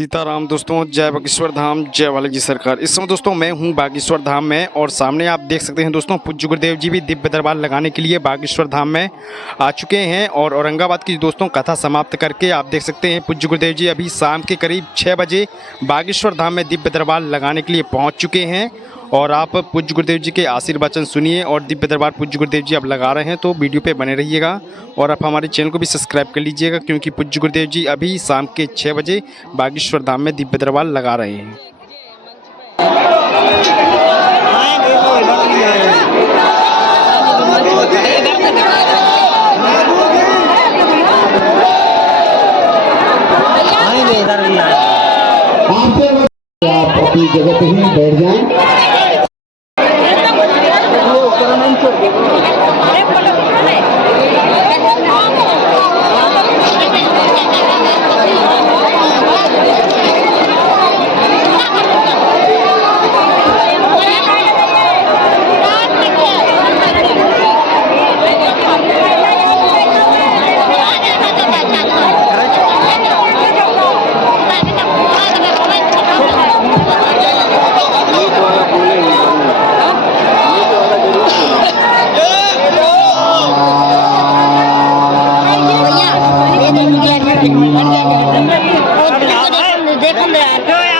सीताराम दोस्तों, जय बागेश्वर धाम, जय बालाजी सरकार। इस समय दोस्तों मैं हूं बागेश्वर धाम में और सामने आप देख सकते हैं दोस्तों पूज्य गुरुदेव जी भी दिव्य दरबार लगाने के लिए बागेश्वर धाम में आ चुके हैं। और औरंगाबाद की दोस्तों कथा समाप्त करके आप देख सकते हैं पूज्य गुरुदेव जी अभी शाम के करीब 6 बजे बागेश्वर धाम में दिव्य दरबार लगाने के लिए पहुँच चुके हैं। और आप पूज्य गुरुदेव जी के आशीर्वचन सुनिए और दिव्य दरबार पूज्य गुरुदेव जी अब लगा रहे हैं, तो वीडियो पे बने रहिएगा और आप हमारे चैनल को भी सब्सक्राइब कर लीजिएगा, क्योंकि पूज्य गुरुदेव जी अभी शाम के 6 बजे बागेश्वर धाम में दिव्य दरबार लगा रहे हैं। आप अपनी जगह पे ही बैठ जाएं।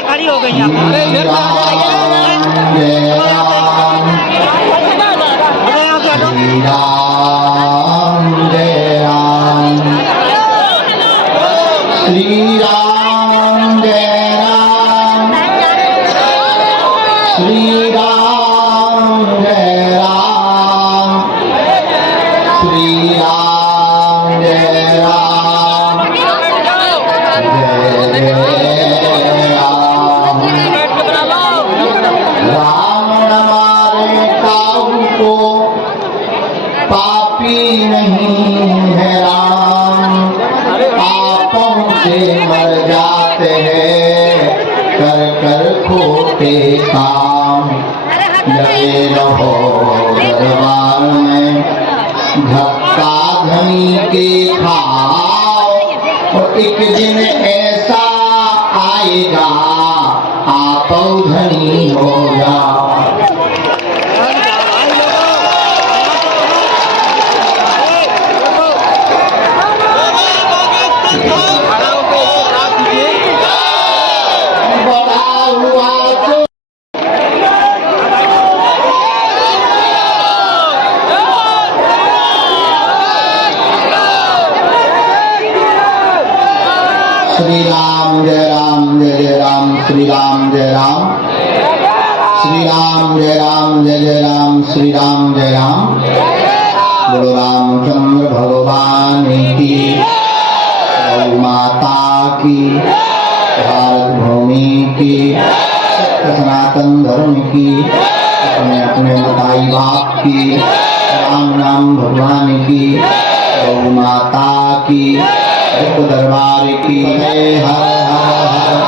खड़ी हो गई श्री राम जय राम, श्री राम जय राम, श्री राम जय राम, जय जय राम। रावण मारे काऊ को पापी नहीं है राम, पापों से मर जाते हैं कर कर खोटे काम। लगे रहो दरबार में धक्का धनी के खाओ, और एक दिन ऐसा आएगा आप धनी हो जाओ। श्री राम जय राम, जय जय राम, श्री राम जय राम, श्री राम जय राम, जय जय राम, श्री राम जय राम। बोलो रामचंद्र भगवान की, गौ माता की, भारत भूमि की, सत्य सनातन धर्म की, अपने अपने बताई बाप की, राम नाम भगवान की, गौ माता की, दरबार की। हर हर हर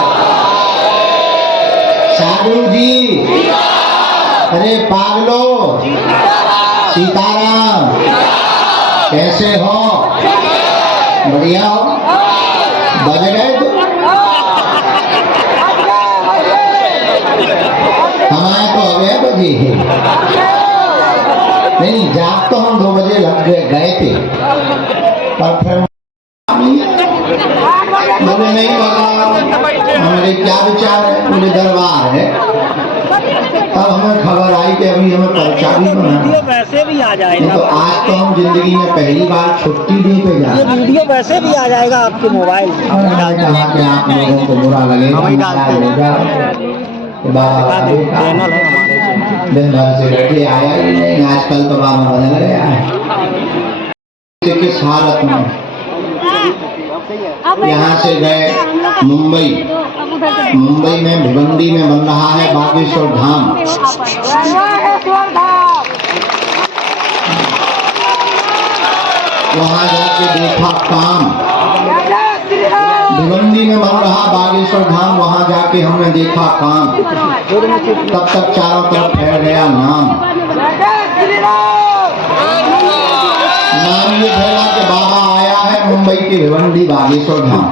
साधु जी, अरे पागलो, सीताराम, कैसे हो? बढ़िया हो? बज गए तो हमारे तो हो गए बजी। नहीं, जाग तो हम 2 बजे लग गए थे, पर फिर बोले नहीं बाबा, हमारे क्या विचार है, बोले दरबार है। तब हमें खबर आई कि अभी हमें पर्चा भी बनाना, वैसे भी आ जाएगा। तो आज तो हम जिंदगी में पहली बार छुट्टी दी पे जा रहे हैं। ये वीडियो वैसे भी आ जाएगा आपके मोबाइल में। कहा कि आप लोगों को बुरा लगेगा, चैनल है हमारे, दिन भर से बैठे आया ही नहीं। आजकल तो बाबा बदल गया है। किस हालत में यहाँ से गए मुंबई, मुंबई में भिवंडी में बन रहा है बागेश्वर धाम। वहाँ जाके देखा काम, भिवंडी में बन रहा बागेश्वर धाम, वहाँ जाके हमने देखा काम। तब तक चारों तरफ फैल गया नाम ये फैला के बाबा आया है मुंबई के भिवंडी बागेश्वर धाम।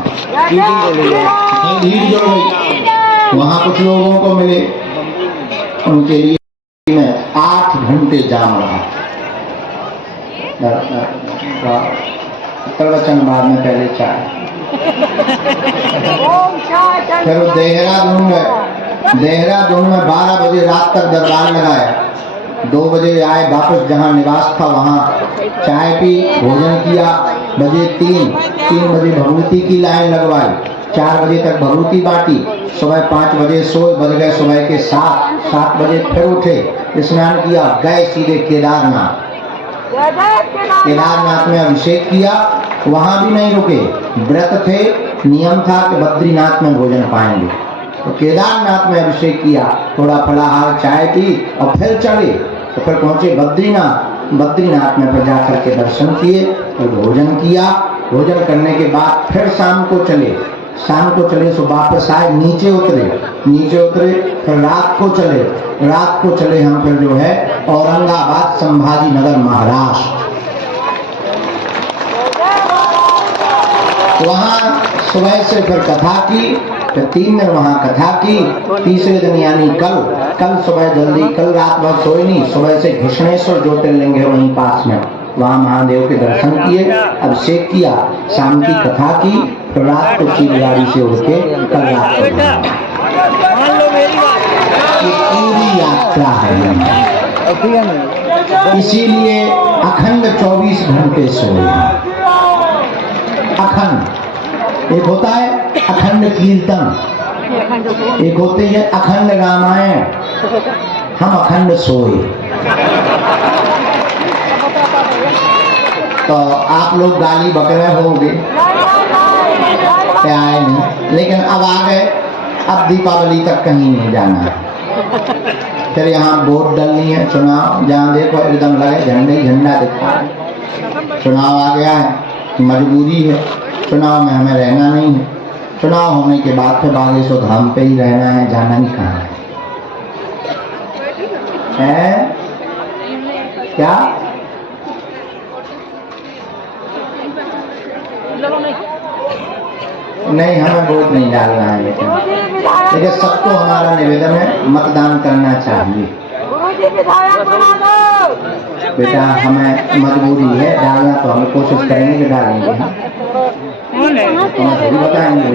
कहीं भीड़ जुड़ गई, वहाँ कुछ लोगों को मिले, उनके लिए मैं 8 घंटे जाम रहा। प्रवचन बाद में पहले चाय, फिर वो देहरादून में 12 बजे रात तक दरबार लगाया। 2 बजे आए वापस, जहाँ निवास था वहाँ चाय पी, भोजन किया। बजे 3 बजे भभूति की लाइन लगवाई, 4 बजे तक भभूति बांटी। सुबह 5 बजे सोए, बज गए सुबह के 7 बजे फिर उठे, स्नान किया, गए सीधे केदारनाथ में अभिषेक किया। वहां भी नहीं रुके, व्रत थे, नियम था कि बद्रीनाथ में भोजन पाएंगे, तो केदारनाथ में अभिषेक किया, थोड़ा फलाहार चाय पी और फिर चले। तो फिर पहुंचे बद्रीनाथ में फिर जाकर के दर्शन किए और भोजन किया। भोजन करने के बाद फिर शाम को चले तो वापस आए, नीचे उतरे, फिर रात को चले हम फिर जो है औरंगाबाद संभाजी नगर महाराष्ट्र। वहाँ सुबह से फिर कथा की, तो 3 दिन वहाँ कथा की। तीसरे दिन यानी कल सुबह जल्दी, कल रात भर सोए नहीं, सुबह से घृष्णेश्वर ज्योतिर्लिंग है वहीं पास में, वहाँ महादेव के दर्शन किए, अभिषेक किया, शाम की कथा की, फिर रात को चिलगाड़ी से उड़ के कल रात को। ये पूरी यात्रा है, इसीलिए अखंड 24 घंटे सोए। अखंड एक होता है अखंड कीर्तन, एक होते है अखंड रामायण, हम अखंड सोए। तो आप लोग गाली बक रहे होंगे क्या है नहीं, लेकिन अब आ गए, अब दीपावली तक कहीं नहीं जाना है। फिर यहाँ वोट डालनी है, चुनाव, जहाँ देखो एकदम लगे झंडा दिखा है। चुनाव आ गया है, मजबूरी है, चुनाव में हमें रहना नहीं है। चुनाव होने के बाद फिर बागेश्वर धाम पे ही रहना है, जाना ही कहाँ है? क्या नहीं, हमें वोट नहीं डालना है, लेकिन सबको हमारा निवेदन है मतदान करना चाहिए। बेटा हमें मजबूरी है डालना, तो हम कोशिश करेंगे कि डालेंगे, तो बताएंगे।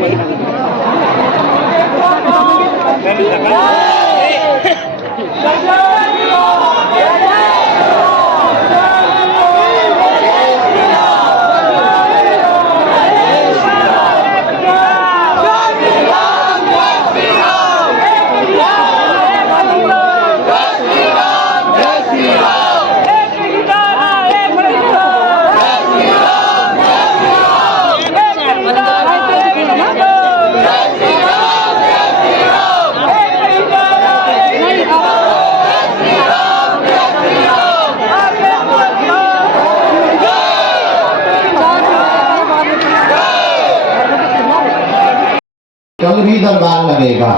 कल भी दरबार लगेगा,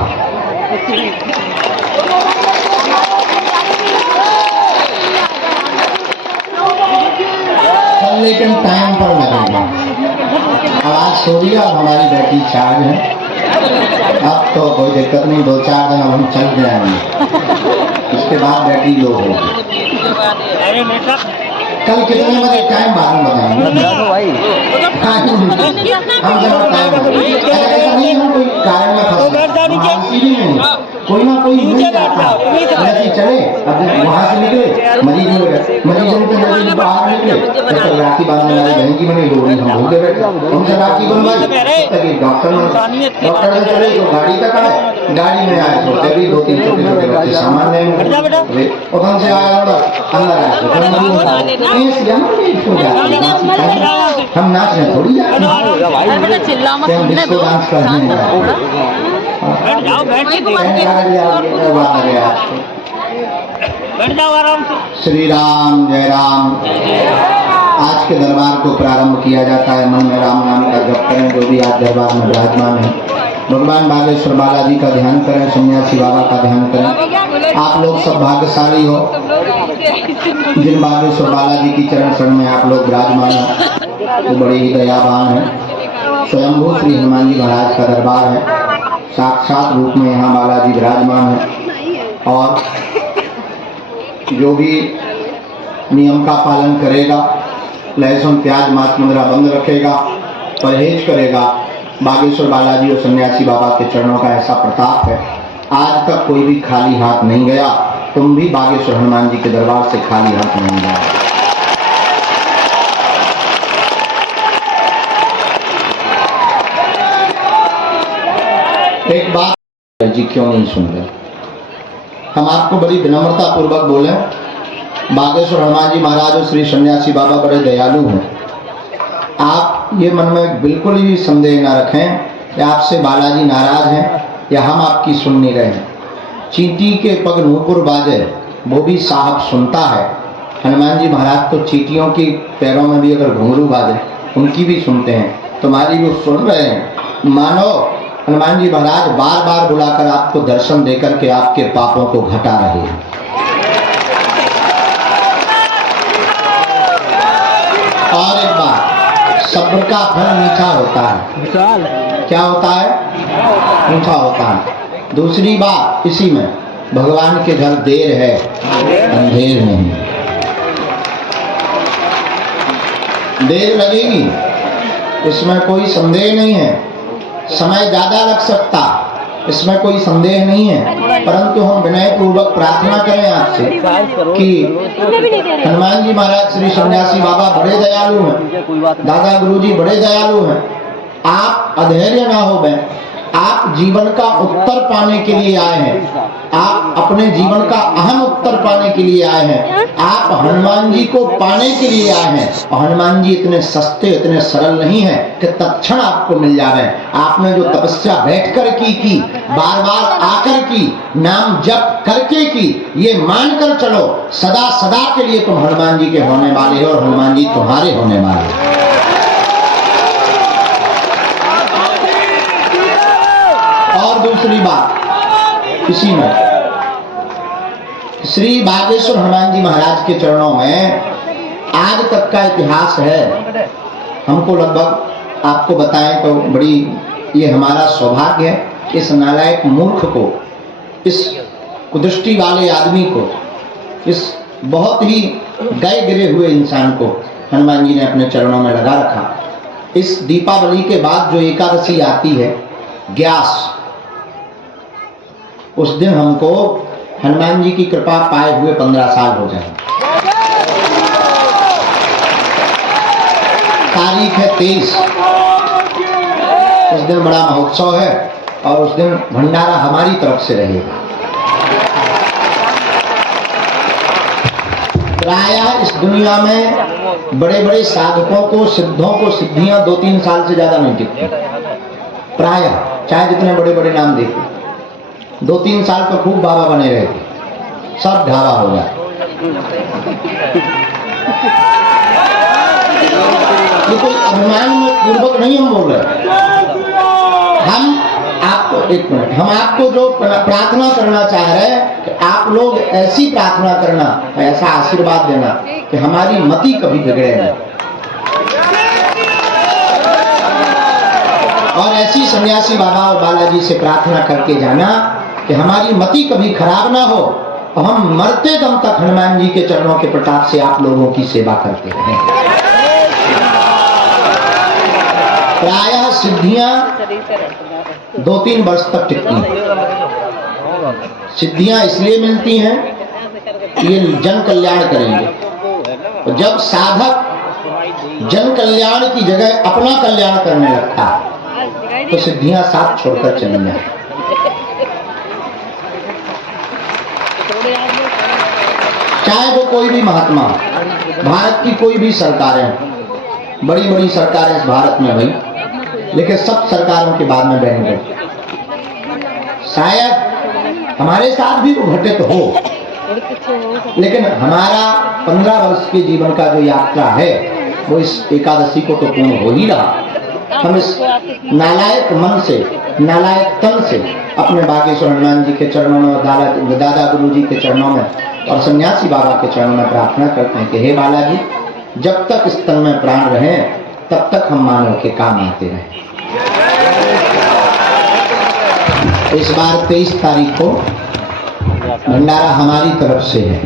कल लेकिन टाइम पर लगेगा। अब आज सूर्या और हमारी बेटी चार्ज है, अब तो कोई दिक्कत नहीं, 2-4 दिन अब हम चल जाएंगे, इसके बाद बेटी लो होगी। कल कितने बजे टाइम बाद में बताएंगे, हम जब टाइम ऐसा नहीं, हम कोई कारण में फंस कोई ना कोई मिल जाता है, चले अब वहाँ से निकले, मरीजों के नजर बाहर निकले, तो राखी बांधने वाली बहन की बनी रोड़ी हम भूल गए, हमसे राखी बनवाई, डॉक्टर से चले तो गाड़ी तक आए, गाड़ी में आए तो तभी 2-3 छोटे बच्चे सामान लेंगे, और हमसे आया अंदर आए हम नाच रहे थोड़ी डिस्को डांस श्री राम जय राम। आज के दरबार को प्रारंभ किया जाता है, मन में राम नाम का जप करें, जो भी आज दरबार में विराजमान है, भगवान बागेश्वर बालाजी का ध्यान करें, सन्यासी बाबा का ध्यान करें। आप लोग सब भाग्यशाली हो जिन बागेश्वर बालाजी की चरण शरण में आप लोग विराजमान हैं, तो बड़े ही दयावान है। स्वयंभू श्री हनुमान जी महाराज का दरबार है। साक्षात रूप में यहाँ बालाजी विराजमान है और जो भी नियम का पालन करेगा, लहसुन प्याज मांस मदिरा बंद रखेगा, परहेज करेगा, बागेश्वर बालाजी और सन्यासी बाबा के चरणों का ऐसा प्रताप है, आज तक कोई भी खाली हाथ नहीं गया। तुम भी बागेश्वर हनुमान जी के दरबार से खाली हाथ नहीं गए। एक बात जी क्यों नहीं सुन रहे? हम आपको बड़ी विनम्रता पूर्वक बोले, बागेश्वर हनुमान जी महाराज और श्री सन्यासी बाबा बड़े दयालु हैं। आप ये मन में बिल्कुल भी संदेह ना रखें कि आपसे बालाजी नाराज हैं या हम आपकी सुन नहीं रहे हैं। चींटी के पग नूपुर बाजे, वो भी साहब सुनता है। हनुमान जी महाराज तो चींटियों के पैरों में भी अगर घुंघरू बाजे उनकी भी सुनते हैं, तुम्हारी वो सुन रहे हैं। मानो हनुमान जी महाराज बार बार बुलाकर आपको दर्शन देकर के आपके पापों को घटा रहे हैं। और एक बात, सब्र का फल मीठा होता है। क्या होता है? मीठा होता है। दूसरी बात, इसी में भगवान के घर देर है, अंधेर नहीं। देर लगेगी, इसमें कोई संदेह नहीं है। समय ज्यादा लग सकता, इसमें कोई संदेह नहीं है, परंतु हम विनय पूर्वक प्रार्थना करें आपसे कि हनुमान जी महाराज श्री सन्यासी बाबा बड़े दयालु हैं, दादा गुरुजी बड़े दयालु हैं। आप अधैर्य ना हो बे, आप जीवन का उत्तर पाने के लिए आए हैं। आप अपने जीवन का अहम उत्तर पाने के लिए आए हैं। आप हनुमान जी को पाने के लिए आए हैं। और हनुमान जी इतने सस्ते, इतने सरल नहीं है कि तत्क्षण आपको मिल जाए। आपने जो तपस्या बैठकर की, बार बार आकर की, नाम जप करके की, ये मानकर चलो सदा सदा के लिए तुम हनुमान जी के होने वाले हो और हनुमान जी तुम्हारे होने वाले हो। और दूसरी बात, इसी में श्री बागेश्वर हनुमान जी महाराज के चरणों में आज तक का इतिहास है। हमको लगभग आपको बताएं तो बड़ी ये हमारा सौभाग्य है। इस नालायक मूर्ख को, इस कुदृष्टि वाले आदमी को, इस बहुत ही गए गिरे हुए इंसान को हनुमान जी ने अपने चरणों में लगा रखा। इस दीपावली के बाद जो एकादशी आती है, ग्यास, उस दिन हमको हनुमान जी की कृपा पाए हुए 15 साल हो जाए। तारीख है 23। उस दिन बड़ा महोत्सव है और उस दिन भंडारा हमारी तरफ से रहेगा। प्रायः इस दुनिया में बड़े बड़े साधकों को, सिद्धों को सिद्धियां 2-3 साल से ज्यादा नहीं टिकती। प्रायः चाहे जितने बड़े बड़े नाम देखो, 2-3 साल तो खूब बाबा बने रहे थे, सब ढाबा हो गया। ये कोई अभिमान में पूर्वक नहीं हम बोल रहे। हम आपको, एक मिनट, हम आपको जो प्रार्थना करना चाह रहे हैं कि आप लोग ऐसी प्रार्थना करना, ऐसा आशीर्वाद देना कि हमारी मति कभी बिगड़े नहीं, और ऐसी सन्यासी बाबा और बालाजी से प्रार्थना करके जाना कि हमारी मति कभी खराब ना हो और हम मरते दम तक हनुमान जी के चरणों के प्रताप से आप लोगों की सेवा करते रहें। प्रायः सिद्धियां 2-3 वर्ष तक टिकती हैं। सिद्धियां इसलिए मिलती हैं कि ये जन कल्याण करेंगे, और जब साधक जन कल्याण की जगह अपना कल्याण करने लगता है तो सिद्धियां साथ छोड़कर चली जाती। चाहे वो कोई भी महात्मा, भारत की कोई भी सरकारें, बड़ी बड़ी सरकारें इस भारत में भाई, लेकिन सब सरकारों के बाद में बहन गई। शायद हमारे साथ भी वो घटित हो, लेकिन हमारा 15 वर्ष के जीवन का जो यात्रा है वो इस एकादशी को तो पूर्ण हो ही रहा। हम इस नालायक मन से, नालायक तन से अपने बागेश्वर हनुमान जी के चरणों में, दादा गुरु जी के चरणों में और सन्यासी बाबा के चरणों में प्रार्थना करते हैं कि हे बालाजी, जब तक इस तन में प्राण रहे तब तक हम मानव के काम आते रहे। इस बार 23 तारीख को भंडारा हमारी तरफ से है,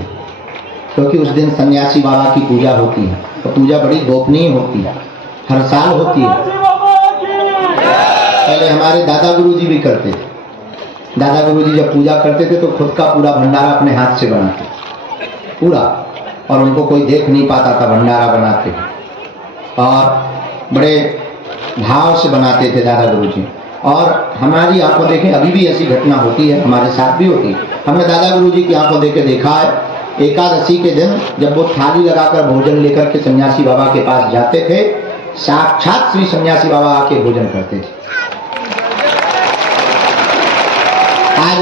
क्योंकि उस दिन सन्यासी बाबा की पूजा होती है। तो पूजा बड़ी गोपनीय होती है, हर साल होती है। पहले हमारे दादा गुरु जी भी करते थे। दादा गुरु जी जब पूजा करते थे तो खुद का पूरा भंडारा अपने हाथ से बनाते पूरा, और उनको कोई देख नहीं पाता था भंडारा बनाते, और बड़े भाव से बनाते थे दादा गुरु जी। और हमारी आंखों देखें अभी भी ऐसी घटना होती है, हमारे साथ भी होती है। हमने दादा गुरु जी की आंखों देख के देखा है, एकादशी के दिन जब वो थाली लगाकर भोजन लेकर के सन्यासी बाबा के पास जाते थे, साक्षात श्री सन्यासी बाबा आके भोजन करते थे। आज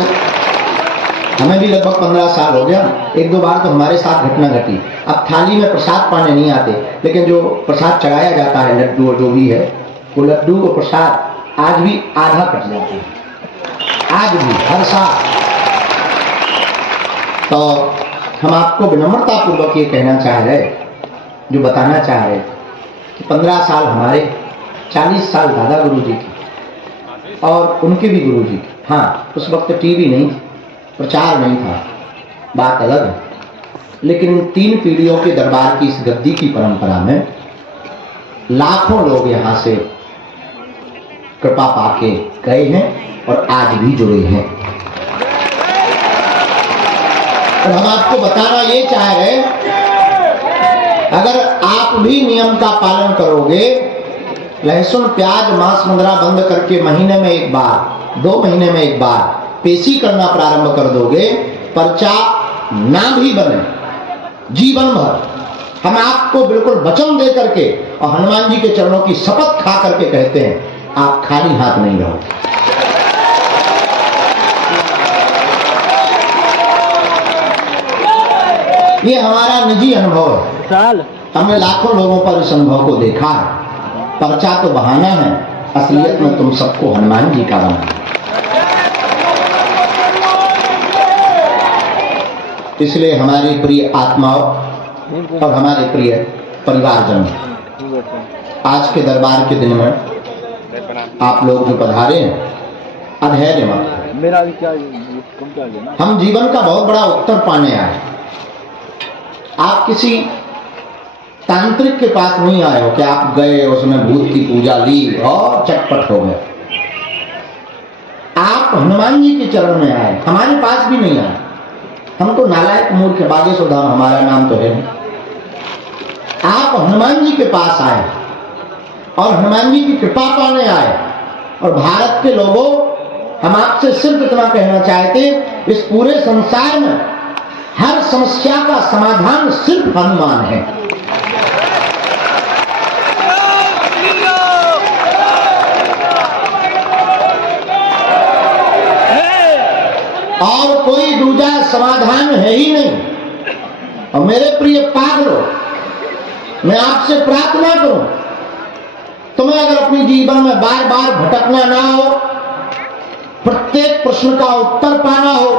हमें भी लगभग 15 साल हो गया, एक दो बार तो हमारे साथ घटना घटी। अब थाली में प्रसाद पाने नहीं आते, लेकिन जो प्रसाद चढ़ाया जाता है, लड्डू और जो भी है, वो लड्डू और प्रसाद आज भी आधा कट जाता है, आज भी हर साल। तो हम आपको विनम्रता पूर्वक ये कहना चाह रहे, जो बताना चाह रहे कि 15 साल हमारे, 40 साल दादा गुरु जी की और उनके भी गुरु जी की। हाँ, उस वक्त टीवी नहीं, प्रचार नहीं था, बात अलग है। लेकिन 3 पीढ़ियों के दरबार की इस गद्दी की परंपरा में लाखों लोग यहाँ से कृपा पाके गए हैं और आज भी जुड़े हैं। और हम आपको बताना ये चाह रहे, अगर आप भी नियम का पालन करोगे, लहसुन प्याज मांस मंदरा बंद करके महीने में एक बार, 2 महीने में एक बार पेशी करना प्रारंभ कर दोगे, पर्चा ना भी बने जीवन भर, हम आपको बिल्कुल वचन दे करके और हनुमान जी के चरणों की शपथ खा करके कहते हैं, आप खाली हाथ नहीं रहोगे। ये हमारा निजी अनुभव है, हमने लाखों लोगों पर इस अनुभव को देखा है। पर्चा तो बहाना है, असलियत में तुम सबको हनुमान जी का बना। इसलिए हमारी प्रिय आत्माओं और हमारे प्रिय परिवारजन, आज के दरबार के दिन में आप लोग जो पधारे हैं, अधैर्य मत। मेरा भी क्या, हम जीवन का बहुत बड़ा उत्तर पाने आए। आप किसी तांत्रिक के पास नहीं आए हो कि आप गए, उसने भूत की पूजा ली और चटपट हो गए। आप हनुमान जी के चरण में आए, हमारे पास भी नहीं आए। हम तो नालायक मूर्ख, बागेश्वर धाम हमारा नाम तो है। आप हनुमान जी के पास आए और हनुमान जी की कृपा पाने आए। और भारत के लोगों, हम आपसे सिर्फ इतना कहना चाहते, इस पूरे संसार में हर समस्या का समाधान सिर्फ हनुमान है। और कोई दूसरा समाधान है ही नहीं। और मेरे प्रिय पागलों, मैं आपसे प्रार्थना करूं, तुम्हें अगर अपने जीवन में बार बार भटकना ना हो, प्रत्येक प्रश्न का उत्तर पाना हो,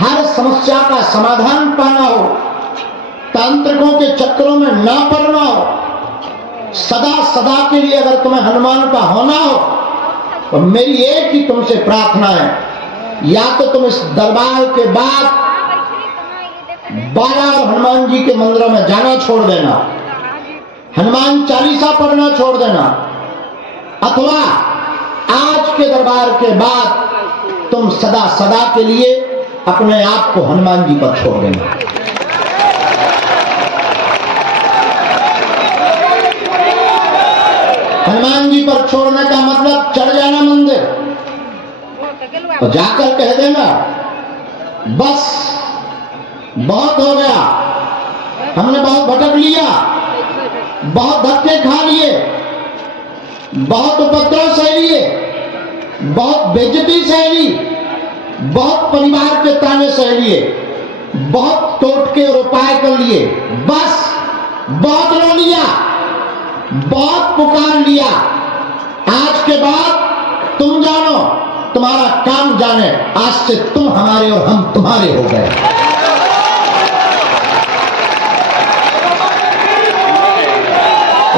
हर समस्या का समाधान पाना हो, तांत्रिकों के चक्रों में ना पड़ना हो, सदा सदा के लिए अगर तुम्हें हनुमान का होना हो, तो मेरी एक ही तुमसे प्रार्थना है, या तो तुम इस दरबार के बाद बाला और हनुमान जी के मंदिरों में जाना छोड़ देना, हनुमान चालीसा पढ़ना छोड़ देना, अथवा आज के दरबार के बाद तुम सदा सदा के लिए अपने आप को हनुमान जी पर छोड़ देना। हनुमान जी पर छोड़ने का मतलब चढ़ जाना मंदिर, तो जाकर कह देना बस बहुत हो गया, हमने बहुत भटक लिया, बहुत धक्के खा लिए, बहुत उपद्रव सह लिए, बहुत बेइज्जती सह ली, बहुत परिवार के ताने सह लिए, बहुत टोटके और उपाय कर लिए, बस बहुत रो लिया, बहुत पुकार लिया। आज के बाद तुम जानो, तुम्हारा काम जाने, आज से तुम हमारे और हम तुम्हारे हो गए।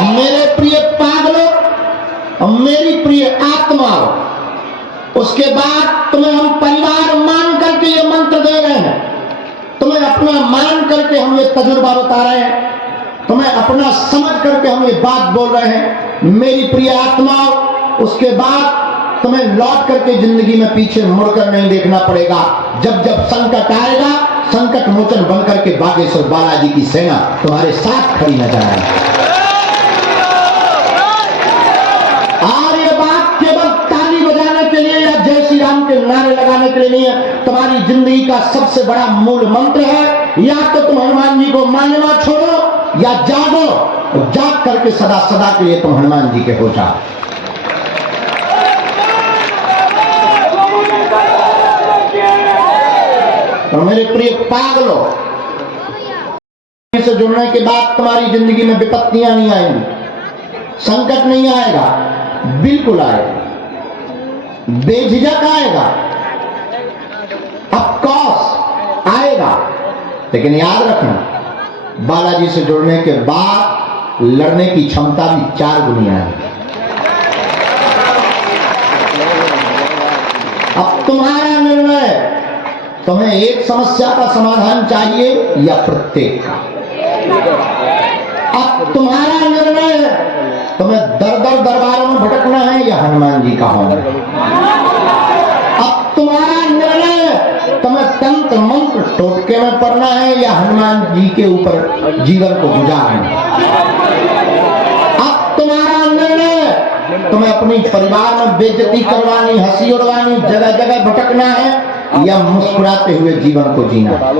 मेरे प्रिय पागलों और मेरी प्रिय आत्माओं, उसके बाद तुम्हें हम परिवार मान करके ये मंत्र दे रहे हैं, तुम्हें अपना मान करके हम ये तजुर्बा बता रहे हैं, तुम्हें अपना समझ करके हम ये बात बोल रहे हैं मेरी प्रिय आत्माओं। उसके बाद तुम्हें लौट करके जिंदगी में पीछे मुड़कर नहीं देखना पड़ेगा। जब जब संकट आएगा, संकट मोचन बनकर के बागेश्वर बालाजी की सेना तुम्हारे साथ खड़ी नजर आएगी। और ये बात केवल ताली बजाने के लिए या जय श्री राम के नारे लगाने के लिए नहीं है, तुम्हारी जिंदगी का सबसे बड़ा मूल मंत्र है। या तो तुम हनुमान जी को मानना छोड़ो या जागो, और जाग करके सदा सदा के लिए तुम हनुमान जी के हो जाओ। तो मेरे प्रिय पागलों, से जुड़ने के बाद तुम्हारी जिंदगी में विपत्तियां नहीं आएंगी, संकट नहीं आएगा, बिल्कुल आएगा, बेझिझक आएगा, ऑफ कोर्स आएगा। लेकिन याद रखना, बालाजी से जुड़ने के बाद लड़ने की क्षमता भी 4 गुनी आएगी। अब तुम्हारा निर्णय, तुम्हें एक समस्या का समाधान चाहिए या प्रत्येक का। अब तुम्हारा निर्णय है, तुम्हें दर दर दरबारों में भटकना है या हनुमान जी का होना। अब तुम्हारा निर्णय है, तुम्हें तंत्र मंत्र टोटके में पड़ना है या हनुमान जी के ऊपर जीवन को गुजारना। अब तुम्हारा निर्णय है, तुम्हें अपनी परिवार में बेइज्जती करवानी, हंसी उड़वानी, जगह जगह भटकना है या मुस्कुराते हुए जीवन को जीना। अब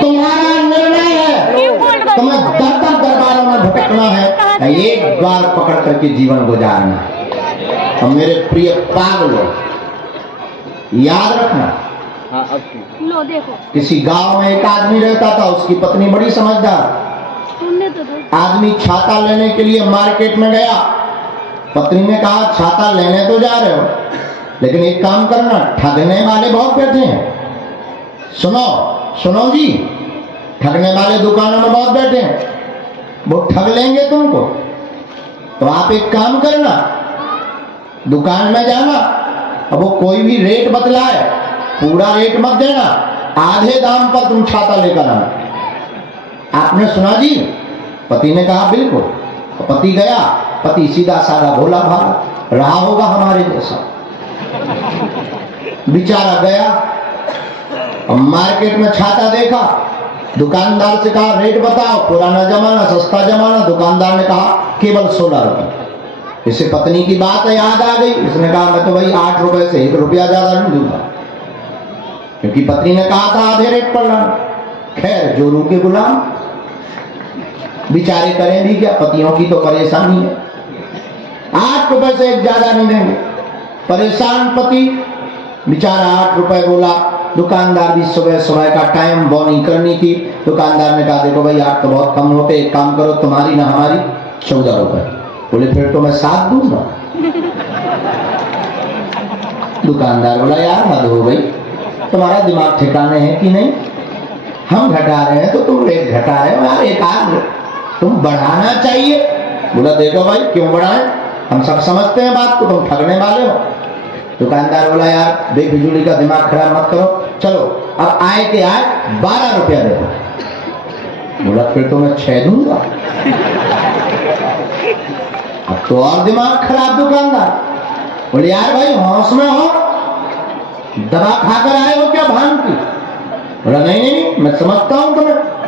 तुम्हारा निर्णय है, तुम्हें दर दर दरबारों में भटकना है, एक द्वार पकड़ करके जीवन गुजारना है। और मेरे प्रिय पागलों, याद रखना, लो देखो, किसी गांव में एक आदमी रहता था, उसकी पत्नी बड़ी समझदार। आदमी छाता लेने के लिए मार्केट में गया, पत्नी ने कहा छाता लेने तो जा रहे हो, लेकिन एक काम करना, ठगने वाले बहुत बैठे हैं। सुनो सुनो जी, ठगने वाले दुकानों में बहुत बैठे हैं, वो ठग लेंगे तुमको। तो आप एक काम करना, दुकान में जाना, अब वो कोई भी रेट बतलाए, पूरा रेट मत देना, आधे दाम पर तुम छाता लेकर आना। आपने सुना जी? पति ने कहा बिल्कुल। पति गया, पति सीधा साधा भोला भाला रहा होगा हमारे जैसा, बेचारा गया और मार्केट में छाता देखा, दुकानदार से कहा रेट बताओ, पुराना जमाना, सस्ता जमाना। दुकानदार ने कहा केवल 16 रुपए। इसे पत्नी की बात याद आ गई, इसने कहा मैं तो भाई 8 रुपए से 1 रुपया ज्यादा नहीं दूंगा, क्योंकि पत्नी ने कहा था आधे रेट पर लाना। खैर, जोरू के गुलाम बेचारे करें भी क्या, पतियों की तो परेशानी है। 8 रुपए से एक ज्यादा नहीं देंगे। परेशान पति बेचारा 8 रुपए बोला। दुकानदार भी सुबह सुबह का टाइम बोनी करनी थी। दुकानदार ने कहा देखो भाई 8 तो बहुत कम होते, एक काम करो, तुम्हारी ना हमारी 14 रुपए। बोले फिर तो मैं 7 दूंगा। दुकानदार बोला यार हद हो गई, तुम्हारा दिमाग ठिकाने है कि नहीं? हम घटा रहे हैं तो तुम रेट घटा रहे हो यार, एक आध तुम बढ़ाना चाहिए। बोला देखो भाई क्यों बढ़ाएं, हम सब समझते हैं बात को, तुम ठगने वाले हो। दुकानदार बोला यार बेफिजूली का दिमाग खराब मत करो, चलो अब आए के आए 12 रुपया दे दो। बोला फिर तो मैं 6 दूंगा। अब तो और दिमाग खराब दुकानदार। बोले यार भाई होश में हो, दवा खाकर आए हो क्या भांग की? बोला नहीं नहीं मैं समझता हूं तुम्हें।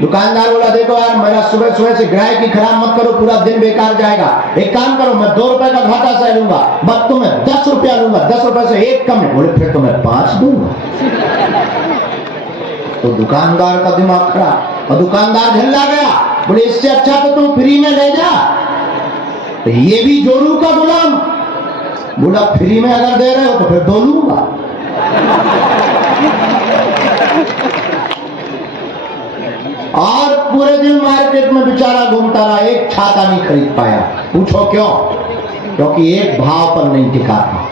दुकानदार बोला देखो यार मेरा सुबह सुबह से ग्राहक की खराब मत करो, पूरा दिन बेकार जाएगा। एक काम करो, मैं 2 रुपए का घाटा सह लूंगा, बस तुम्हें 10 रुपया लूंगा, 10 रुपए से एक कम है। बोले फिर तो मैं 5 दूंगा। तो दुकानदार का दिमाग खराब, और दुकानदार झल्ला गया। बोले इससे अच्छा तो तुम फ्री में ले जा। तो ये भी जोरू का गुलाम बोला फ्री में अगर दे रहे हो तो फिर 2 लूंगा। और पूरे दिन मार्केट में बेचारा घूमता रहा, एक छाता नहीं खरीद पाया। पूछो क्यों? क्योंकि एक भाव पर नहीं टिका था।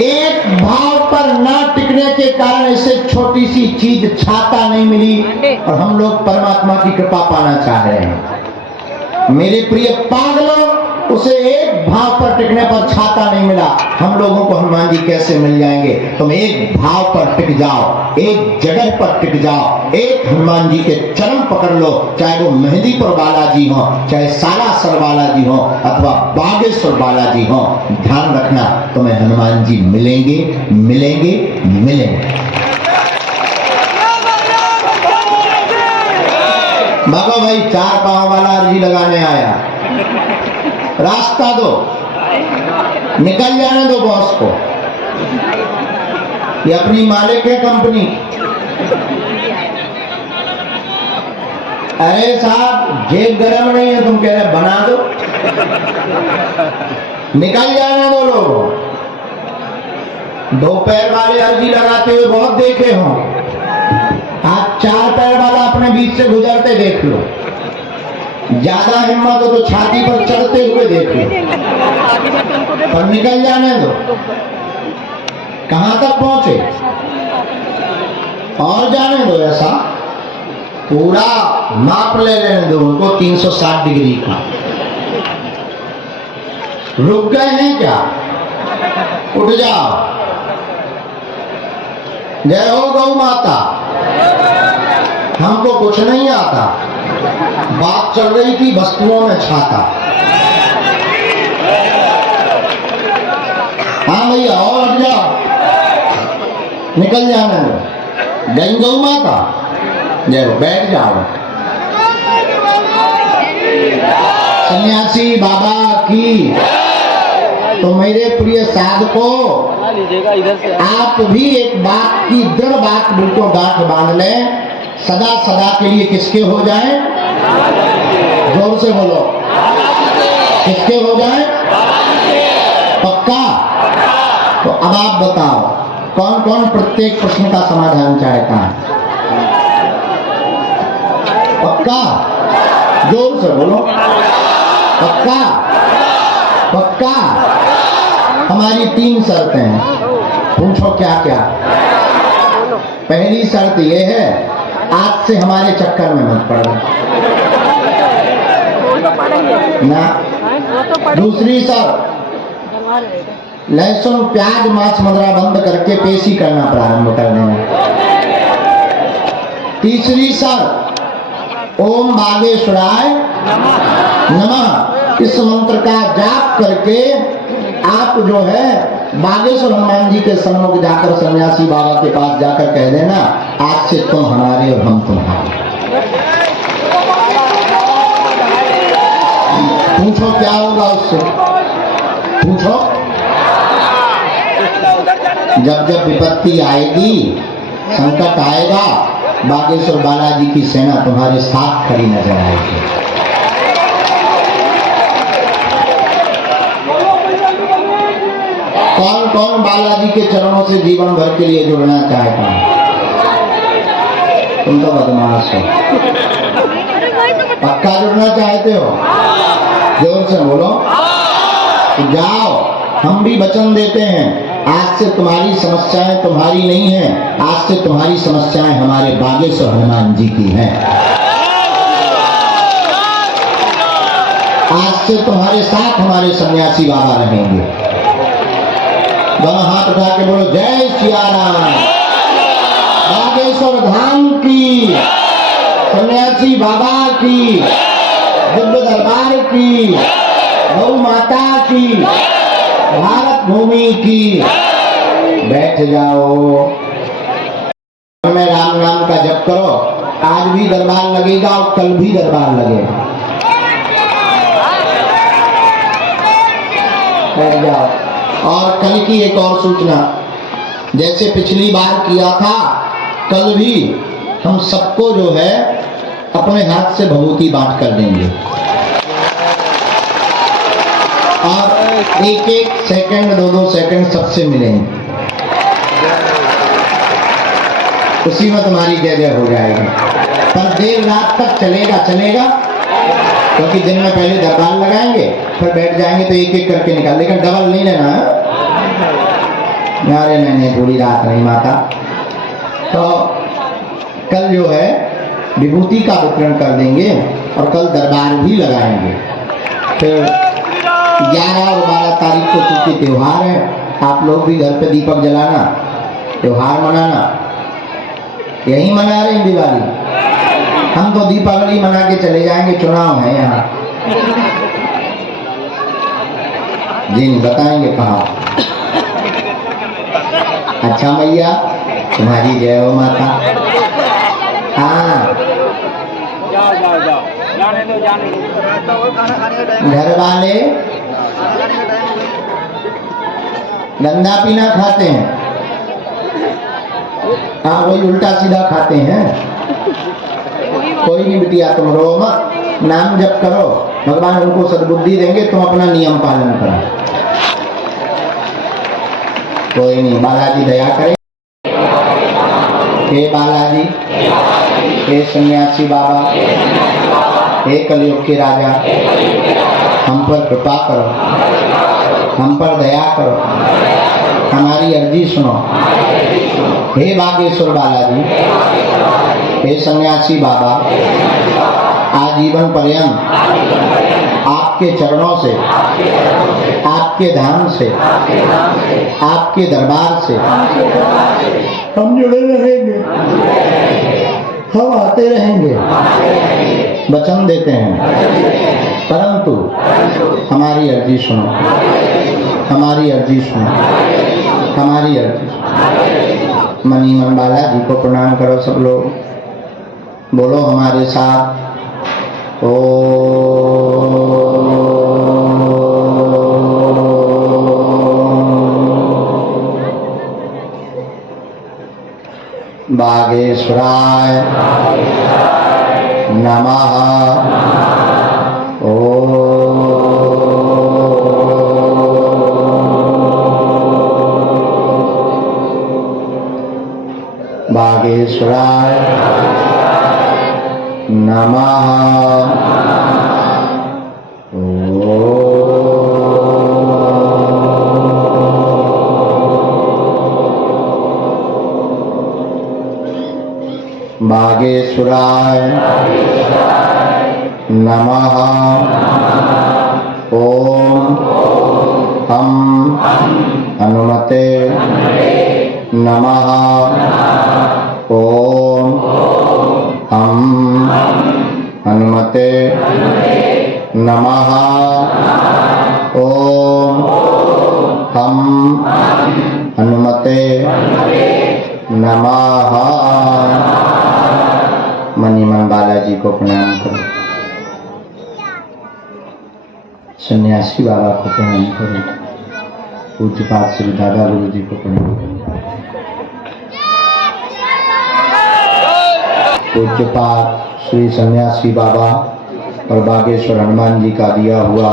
एक भाव पर न टिकने के कारण इसे छोटी सी चीज छाता नहीं मिली और हम लोग परमात्मा की कृपा पाना चाह रहे हैं। मेरे प्रिय पागलों, उसे एक भाव पर टिकने पर छाता नहीं मिला, हम लोगों को हनुमान जी कैसे मिल जाएंगे? तुम एक भाव पर टिक जाओ, एक जगह पर टिक जाओ, एक हनुमान जी के चरण पकड़ लो, चाहे वो मेहंदीपुर बालाजी हो, चाहे सालासर बालाजी हो अथवा बागेश्वर बालाजी हो। ध्यान रखना, तुम्हें हनुमान जी मिलेंगे मिलेंगे मिलेंगे। बाबा भाई 4 पांव वाला अर्जी लगाने आया, रास्ता दो, निकल जाने दो बॉस को। ये अपनी मालिक है कंपनी। अरे साहब जेब गर्म नहीं है, तुम कह रहे बना दो, निकल जाने दो। लोग 2 पैर वाले अर्जी लगाते हुए बहुत देखे हो, आज 4 पैर वाला अपने बीच से गुजरते देख लो। ज्यादा हिम्मत हो तो छाती पर चढ़ते हुए देख लो, पर निकल जाने दो। कहां तक पहुंचे और जाने दो, ऐसा पूरा माप ले लेने दो उनको 360 डिग्री का। रुक गए हैं क्या? उठ जाओ। जय हो गौ माता। हमको कुछ नहीं आता, बात चल रही थी वस्तुओं में छाता। हाँ भैया और हट जाओ, निकल जाने दो। जय गौ माता। जय हो, बैठ जाओ। सन्यासी बाबा की। तो मेरे प्रिय साधकों, आप भी एक बात की दृढ़ बात बिल्कुल गांठ बांध लें, सदा सदा के लिए किसके हो जाए? जोर से बोलो, किसके हो जाए? पक्का? तो अब आप बताओ, कौन कौन प्रत्येक प्रश्न का समाधान चाहता है? पक्का? जोर से बोलो, पक्का? पक्का? हमारी 3 शर्तें हैं, पूछो क्या क्या। पहली शर्त यह है, आज से हमारे चक्कर में मत पड़ना ना। दूसरी शर्त, लहसुन प्याज मांस मदिरा बंद करके पेशी करना प्रारंभ कर देना। तीसरी शर्त, ओम बागेश्वराय नमः इस मंत्र का जाप करके आप जो है बागेश्वर हनुमान जी के सम्मुख जाकर सन्यासी बाबा के पास जाकर कह देना, आज से तुम हमारे और हम तुम्हारे। पूछो क्या होगा उससे? पूछो। जब जब विपत्ति आएगी, संकट आएगा, बागेश्वर बालाजी की सेना तुम्हारे साथ खड़ी नजर आएगी। कौन कौन बालाजी के चरणों से जीवन भर के लिए जुड़ना चाहता है? तुम तो बदमाश हो। पक्का जुड़ना चाहते हो? जोर से बोलो। जाओ, हम भी वचन देते हैं, आज से तुम्हारी समस्याएं तुम्हारी नहीं हैं, आज से तुम्हारी समस्याएं हमारे बागेश्वर हनुमान जी की हैं। आज से तुम्हारे साथ हमारे सन्यासी बाबा रहेंगे। दोनों हाथ उठा के बोलो, जय सिया राम। बागेश्वर धाम की, सन्यासी बाबा की, दिव्य दरबार की, गौ माता की, भारत भूमि की। बैठ जाओ। में राम नाम का जप करो। आज भी दरबार लगेगा और कल भी दरबार लगेगा। बैठ जाओ। और कल की एक और सूचना, जैसे पिछली बार किया था, कल भी हम सबको जो है अपने हाथ से भभूति बांट कर देंगे और एक एक सेकंड 2-2 सेकंड सबसे मिलेंगे। उसी में तुम्हारी जय जय हो जाएगी। पर देर रात तक चलेगा क्योंकि दिन में पहले दरबार लगाएंगे, फिर बैठ जाएंगे तो एक एक करके निकाल, लेकिन डबल नहीं लेना है। अरे मैंने पूरी रात नहीं माता। तो कल जो है विभूति का वितरण कर देंगे और कल दरबार भी लगाएंगे। फिर 11 और 12 तारीख को चूंकि त्योहार है, आप लोग भी घर पे दीपक जलाना, त्योहार मनाना। यही मना रहे हैं दिवाली, हम तो दीपावली मना के चले जाएंगे, चुनाव है यहाँ। जिन बताएंगे कहाँ। अच्छा मैया तुम्हारी जय हो माता। हाँ घर वाले गंदा पीना खाते हैं, हाँ वही उल्टा सीधा खाते हैं। कोई नहीं बिटिया तुम रो मत, नाम जप करो, भगवान उनको सद्बुद्धि देंगे, तुम अपना नियम पालन करो। कोई नहीं, बालाजी दया करें। हे बालाजी, हे सन्यासी बाबा, हे कलयुग के राजा, हम पर कृपा करो, हम पर दया करो, हमारी अर्जी सुनो। हे बागेश्वर बालाजी, हे सन्यासी बाबा, आजीवन पर्यंत आपके चरणों से, आपके धाम से, आपके दरबार से हम जुड़े रहेंगे, हम आते रहेंगे, वचन देते हैं। परंतु हमारी अर्जी सुनो, हमारी अर्जी सुनो, हमारी अर्जी सुनो। मनी मन बालाजी को प्रणाम करो सब लोग, बोलो हमारे साथ बागेश्वराय नमः। बागेश्वराय नमः। बागेश्वराय नमः। ओम हम हनुमते नमः। ओम हम हनुमते नमः। ओम हम हनुमते नमः। मनीमन बालाजी को प्रणाम करो, सन्यासी बाबा को प्रणाम करो, पूज्यपाद श्री दादा गुरु जी को प्रणाम करो, पूज्यपाद श्री सन्यासी बाबा और बागेश्वर हनुमान जी का दिया हुआ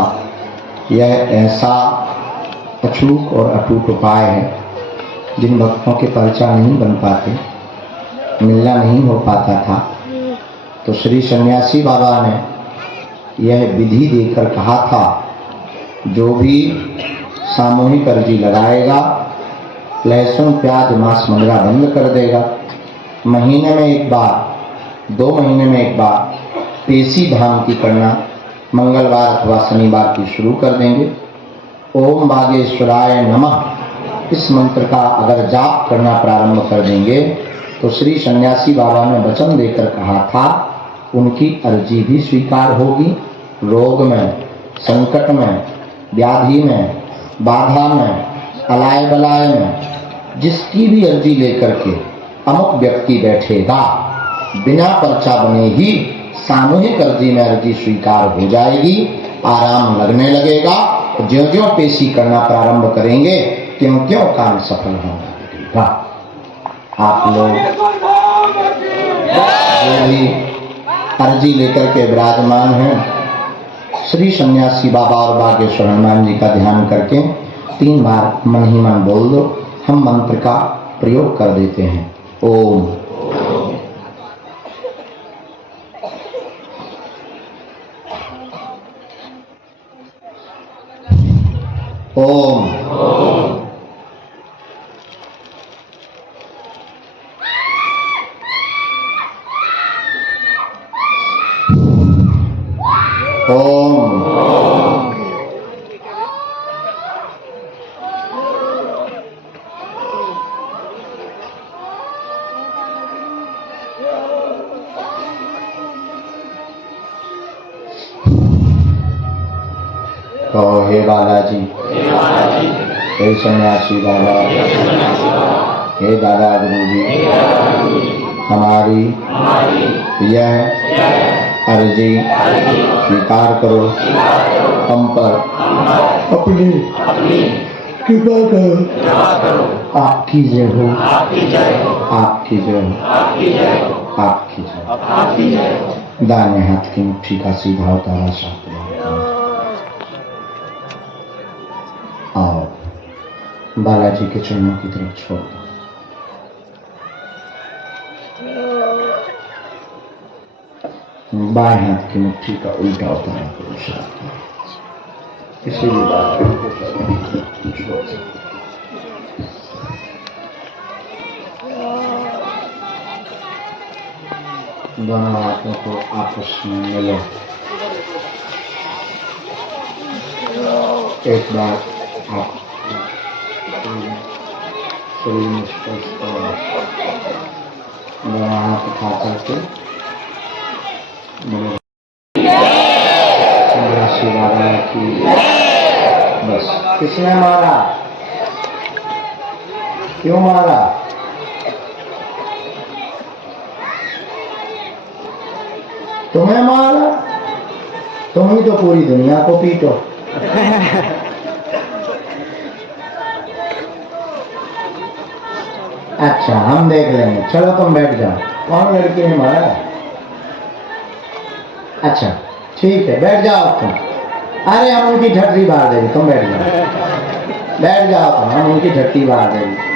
यह ऐसा अचूक और अटूट उपाय है जिन भक्तों के पर्चा नहीं बन पाते, मिलना नहीं हो पाता था, तो श्री सन्यासी बाबा ने यह विधि देकर कहा था, जो भी सामूहिक अर्जी लगाएगा, लहसुन प्याज मांस मंगरा बंद कर देगा, महीने में एक बार 2 महीने में एक बार पेशी धाम की करना मंगलवार अथवा शनिवार की शुरू कर देंगे। ओम बागेश्वराय नमः इस मंत्र का अगर जाप करना प्रारंभ कर देंगे तो श्री सन्यासी बाबा ने वचन देकर कहा था, उनकी अर्जी भी स्वीकार होगी। रोग में, संकट में, व्याधि में, बाधा में, अलाय बलाय में जिसकी भी अर्जी लेकर के अमुक व्यक्ति बैठेगा, बिना पर्चा बने ही सामूहिक अर्जी में अर्जी स्वीकार हो जाएगी, आराम लगने लगेगा। ज्यों ज्यों पेशी करना प्रारंभ करेंगे त्यों त्यों काम सफल होगा। आप लोग जो भी अर्जी लेकर के विराजमान हैं, श्री सन्यासी बाबा और बागेश्वर हनुमान जी का ध्यान करके 3 बार मन ही मन बोल दो, हम मंत्र का प्रयोग कर देते हैं। ओम ओम तो हे बालाजी, हे सन्यासी बाबा, हे दादा गुरु जी, हमारी यह अर्जी स्वीकार करो, हम पर अपनी कृपा करो। आपकी जय हो, आपकी जय हो, आपकी जय। दाहिने हाथ की मुट्ठी का सीधा उतारा साथ और बालाजी के चरणों की तरफ छोड़ दो। बाएं हाथ की मुट्ठी का उल्टा उतारा करो साथ में। किसी भी बात को छोड़ दो। दोनों हाथों को आपस में मिलो। एक बार आप शरीर में स्पर्श करो। दोनों हाथ उठा करके की बस। किसने मारा? क्यों मारा? तुम्हें मारा? तुम ही तो पूरी दुनिया को पीटो। अच्छा, हम देख लेंगे। चलो तुम बैठ जाओ। कौन लड़की ने मारा? अच्छा ठीक है, बैठ जाओ तुम। अरे हम उनकी झट्टी बाहर देंगे, तुम बैठ जाओ। बैठ जाओ तुम, हम उनकी झट्टी बाहर देंगे।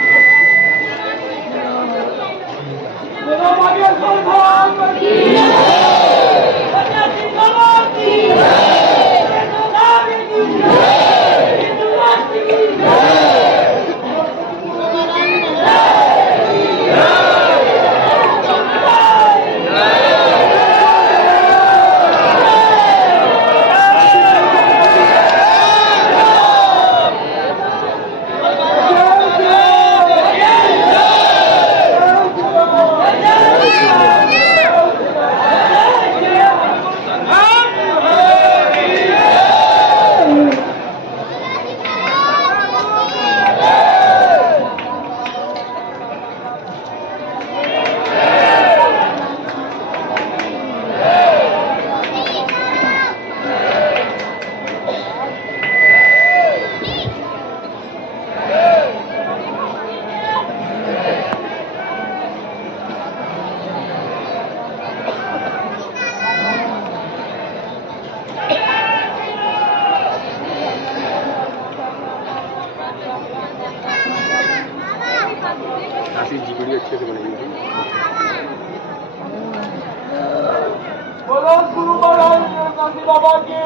बोलो गुरु महाराज काशी बाबा की,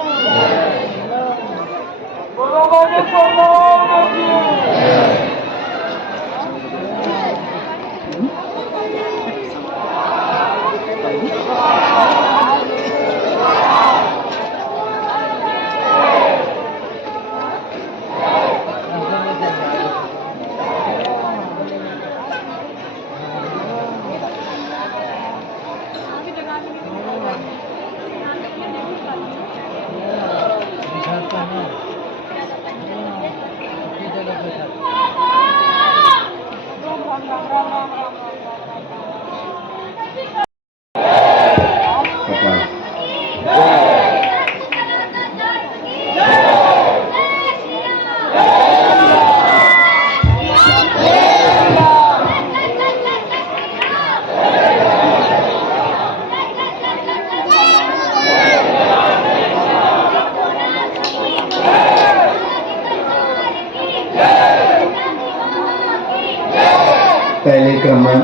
बोलो बागेश्वर बाबा की। पहले क्रम में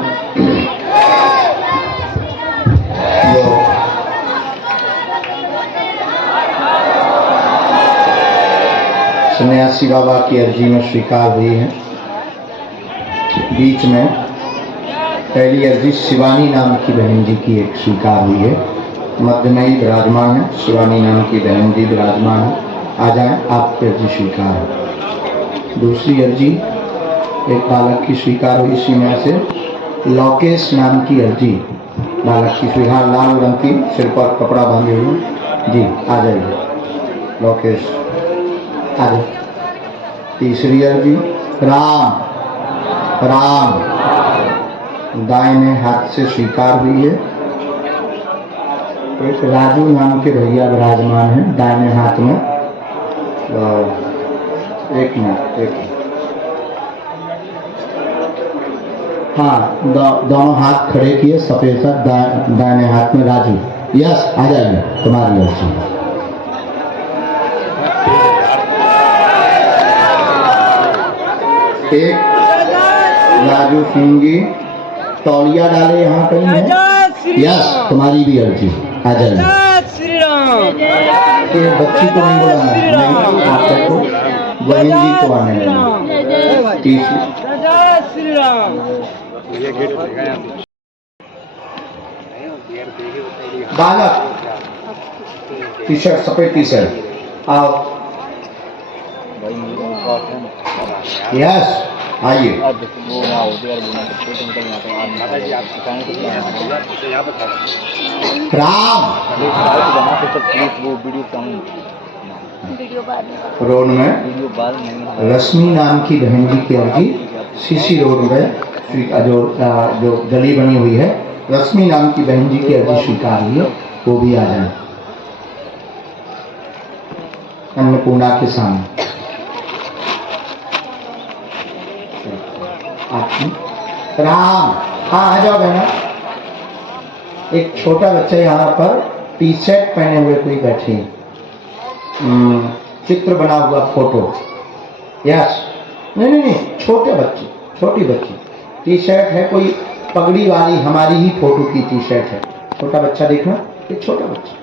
जो सन्यासी बाबा की अर्जी में स्वीकार हुई है, बीच में पहली अर्जी शिवानी नाम की बहन जी की एक स्वीकार हुई है। मध्य में ही विराजमान है, शिवानी नाम की बहन जी विराजमान है। आ जाए, आपकी अर्जी स्वीकार है। दूसरी अर्जी एक बालक की स्वीकार हुई इसी में से, लोकेश नाम की अर्जी बालक की स्वीकार, लाल रंग की, सिर पर कपड़ा बांधे हुए। जी आ जाइए लोकेश। आगे तीसरी अर्जी राम राम दाहिने हाथ से स्वीकार हुई है। एक राजू नाम के भैया विराजमान हैं दाहिने हाथ में। एक मिनट हाँ दोनों हाथ खड़े किए सफेद सर दाहिने हाथ में राजू यस आ जाइए तुम्हारी अर्जी। एक राजू सिंह जी तौलिया डाले यहाँ कहीं है यस तुम्हारी भी अर्जी आ जाइए। ये बच्ची को नहीं बुलाना नहीं आप सबको बहन जी को आने देना। तीसरी बालक टी शर्ट सफेद टी शर्ट आओ यस आइए। राम रोड में रश्मि नाम की बहन जी की अर्जी सीसी रोड में जो गली बनी हुई है रश्मि नाम की बहन जी की अर्जी स्वीकार हुई है वो भी आ जाए अन्नपूर्णा के सामने। राम हाँ आ जाओ बहना। एक छोटा बच्चा यहाँ पर टी शर्ट पहने हुए कोई बैठे चित्र बना हुआ फोटो यस नहीं छोटे बच्चे छोटी बच्ची टी शर्ट है कोई पगड़ी वाली हमारी ही फोटो की टी शर्ट है। छोटा बच्चा देखना एक छोटा बच्चा